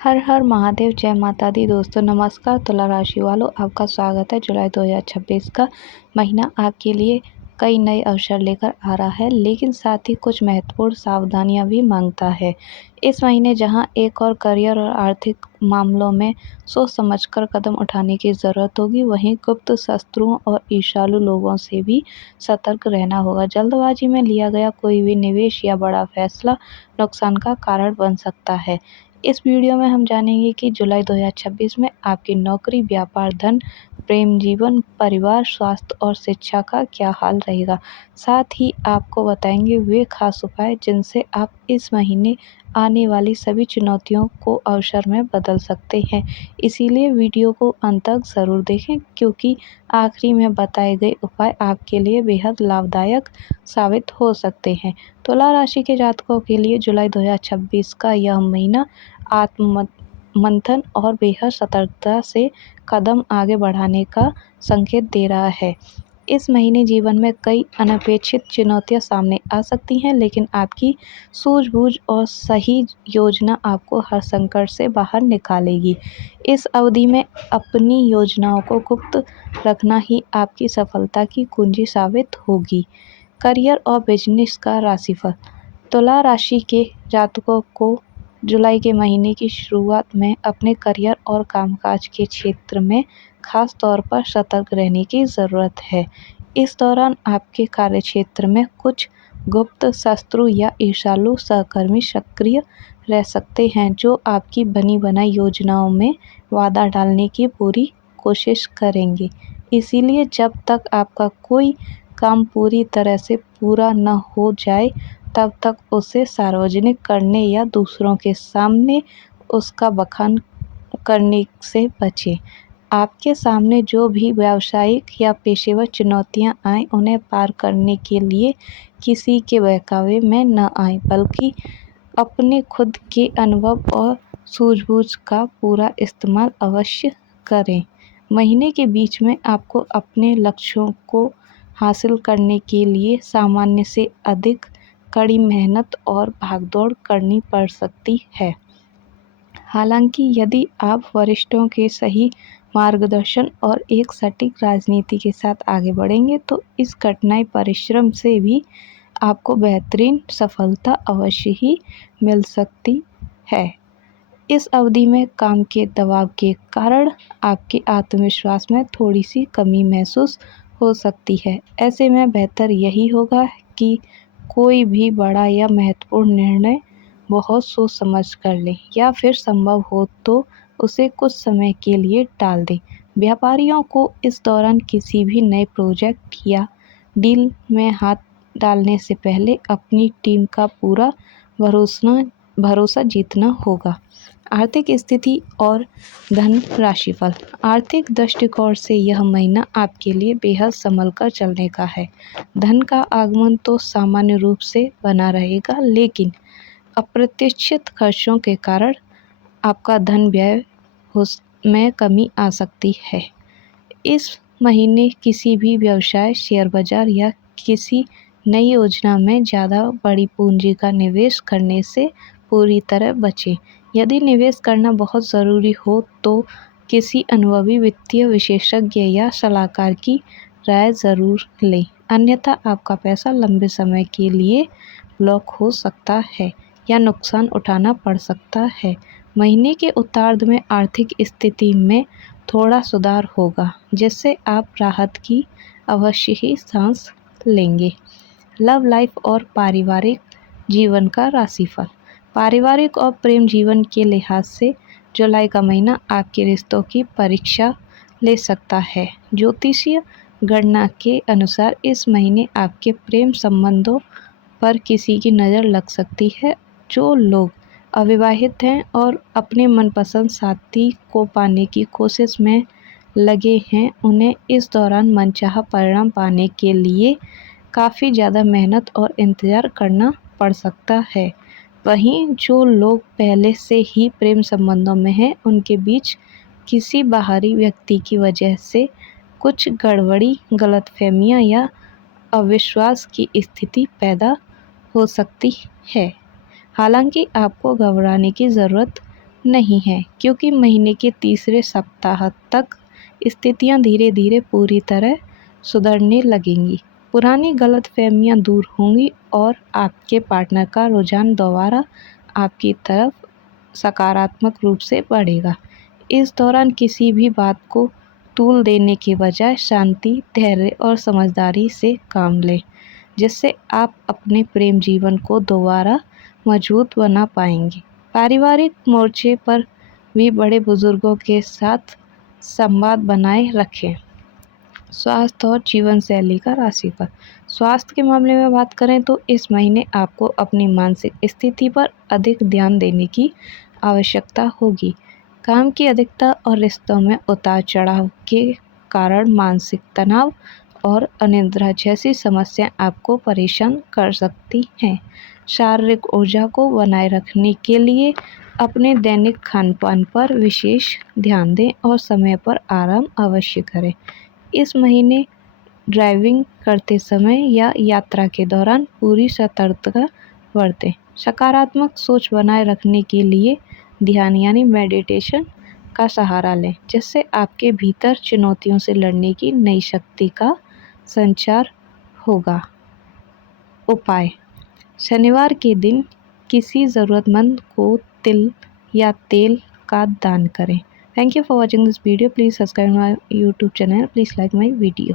हर हर महादेव, जय माता दी। दोस्तों नमस्कार। तुला राशि वालों, आपका स्वागत है। जुलाई 2026 का महीना आपके लिए कई नए अवसर लेकर आ रहा है, लेकिन साथ ही कुछ महत्वपूर्ण सावधानियां भी मांगता है। इस महीने जहां एक और करियर और आर्थिक मामलों में सोच समझकर कदम उठाने की ज़रूरत होगी, वहीं गुप्त शत्रुओं और ईर्ष्यालु लोगों से भी सतर्क रहना होगा। जल्दबाजी में लिया गया कोई भी निवेश या बड़ा फैसला नुकसान का कारण बन सकता है। इस वीडियो में हम जानेंगे कि जुलाई 2026 में आपकी नौकरी, व्यापार, धन, प्रेम जीवन, परिवार, स्वास्थ्य और शिक्षा का क्या हाल रहेगा। साथ ही आपको बताएंगे वे खास उपाय जिनसे आप इस महीने आने वाली सभी चुनौतियों को अवसर में बदल सकते हैं। इसीलिए वीडियो को अंत तक ज़रूर देखें, क्योंकि आखिरी में बताए गए उपाय आपके लिए बेहद लाभदायक साबित हो सकते हैं। तुला राशि के जातकों के लिए जुलाई 2026 का यह महीना आत्म मंथन और बेहद सतर्कता से कदम आगे बढ़ाने का संकेत दे रहा है। इस महीने जीवन में कई अनपेक्षित चुनौतियां सामने आ सकती हैं, लेकिन आपकी सूझबूझ और सही योजना आपको हर संकट से बाहर निकालेगी। इस अवधि में अपनी योजनाओं को गुप्त रखना ही आपकी सफलता की कुंजी साबित होगी। करियर और बिजनेस का राशिफल। तुला राशि के जातकों को जुलाई के महीने की शुरुआत में अपने करियर और कामकाज के क्षेत्र में खास तौर पर सतर्क रहने की ज़रूरत है। इस दौरान आपके कार्यक्षेत्र में कुछ गुप्त शत्रु या ईर्ष्यालु सहकर्मी सक्रिय रह सकते हैं, जो आपकी बनी बनाई योजनाओं में बाधा डालने की पूरी कोशिश करेंगे। इसीलिए जब तक आपका कोई काम पूरी तरह से पूरा न हो जाए, तब तक उसे सार्वजनिक करने या दूसरों के सामने उसका बखान करने से बचें। आपके सामने जो भी व्यावसायिक या पेशेवर चुनौतियां आएं, उन्हें पार करने के लिए किसी के बहकावे में न आएं, बल्कि अपने खुद के अनुभव और सूझबूझ का पूरा इस्तेमाल अवश्य करें। महीने के बीच में आपको अपने लक्ष्यों को हासिल करने के लिए सामान्य से अधिक कड़ी मेहनत और भागदौड़ करनी पड़ सकती है। हालांकि यदि आप वरिष्ठों के सही मार्गदर्शन और एक सटीक राजनीति के साथ आगे बढ़ेंगे, तो इस कठिनाई परिश्रम से भी आपको बेहतरीन सफलता अवश्य ही मिल सकती है। इस अवधि में काम के दबाव के कारण आपके आत्मविश्वास में थोड़ी सी कमी महसूस हो सकती है। ऐसे में बेहतर यही होगा कि कोई भी बड़ा या महत्वपूर्ण निर्णय बहुत सोच समझ कर लें, या फिर संभव हो तो उसे कुछ समय के लिए टाल दें। व्यापारियों को इस दौरान किसी भी नए प्रोजेक्ट या डील में हाथ डालने से पहले अपनी टीम का पूरा भरोसा जीतना होगा। आर्थिक स्थिति और धन राशिफल। आर्थिक दृष्टिकोण से यह महीना आपके लिए बेहद संभल कर चलने का है। धन का आगमन तो सामान्य रूप से बना रहेगा, लेकिन अप्रत्याशित खर्चों के कारण आपका धन व्यय में कमी आ सकती है। इस महीने किसी भी व्यवसाय, शेयर बाजार या किसी नई योजना में ज़्यादा बड़ी पूंजी का निवेश करने से पूरी तरह बचें। यदि निवेश करना बहुत ज़रूरी हो तो किसी अनुभवी वित्तीय विशेषज्ञ या सलाहकार की राय ज़रूर लें, अन्यथा आपका पैसा लंबे समय के लिए ब्लॉक हो सकता है या नुकसान उठाना पड़ सकता है। महीने के उत्तरार्ध में आर्थिक स्थिति में थोड़ा सुधार होगा, जिससे आप राहत की अवश्य ही सांस लेंगे। लव लाइफ और पारिवारिक जीवन का राशिफल। पारिवारिक और प्रेम जीवन के लिहाज से जुलाई का महीना आपके रिश्तों की परीक्षा ले सकता है। ज्योतिषीय गणना के अनुसार इस महीने आपके प्रेम संबंधों पर किसी की नज़र लग सकती है। जो लोग अविवाहित हैं और अपने मनपसंद साथी को पाने की कोशिश में लगे हैं, उन्हें इस दौरान मनचाहा परिणाम पाने के लिए काफ़ी ज़्यादा मेहनत और इंतज़ार करना पड़ सकता है। वहीं जो लोग पहले से ही प्रेम संबंधों में हैं, उनके बीच किसी बाहरी व्यक्ति की वजह से कुछ गड़बड़ी, गलतफहमियां या अविश्वास की स्थिति पैदा हो सकती है। हालांकि आपको घबराने की ज़रूरत नहीं है, क्योंकि महीने के तीसरे सप्ताह तक स्थितियां धीरे धीरे पूरी तरह सुधरने लगेंगी। पुरानी गलतफहमियां दूर होंगी और आपके पार्टनर का रुझान दोबारा आपकी तरफ सकारात्मक रूप से बढ़ेगा। इस दौरान किसी भी बात को तूल देने के बजाय शांति, धैर्य और समझदारी से काम लें, जिससे आप अपने प्रेम जीवन को दोबारा मजबूत बना पाएंगे। पारिवारिक मोर्चे पर भी बड़े बुजुर्गों के साथ संवाद बनाए रखें। स्वास्थ्य और जीवन शैली का राशिफल। स्वास्थ्य के मामले में बात करें तो इस महीने आपको अपनी मानसिक स्थिति पर अधिक ध्यान देने की आवश्यकता होगी। काम की अधिकता और रिश्तों में उतार चढ़ाव के कारण मानसिक तनाव और अनिद्रा जैसी समस्याएं आपको परेशान कर सकती हैं। शारीरिक ऊर्जा को बनाए रखने के लिए अपने दैनिक खान-पान पर विशेष ध्यान दें और समय पर आराम अवश्य करें। इस महीने ड्राइविंग करते समय या यात्रा के दौरान पूरी सतर्कता बरतें। सकारात्मक सोच बनाए रखने के लिए ध्यान यानी मेडिटेशन का सहारा लें, जिससे आपके भीतर चुनौतियों से लड़ने की नई शक्ति का संचार होगा। उपाय: शनिवार के दिन किसी ज़रूरतमंद को तिल या तेल का दान करें। Thank you for watching this video. Please subscribe my YouTube channel. Please like my video.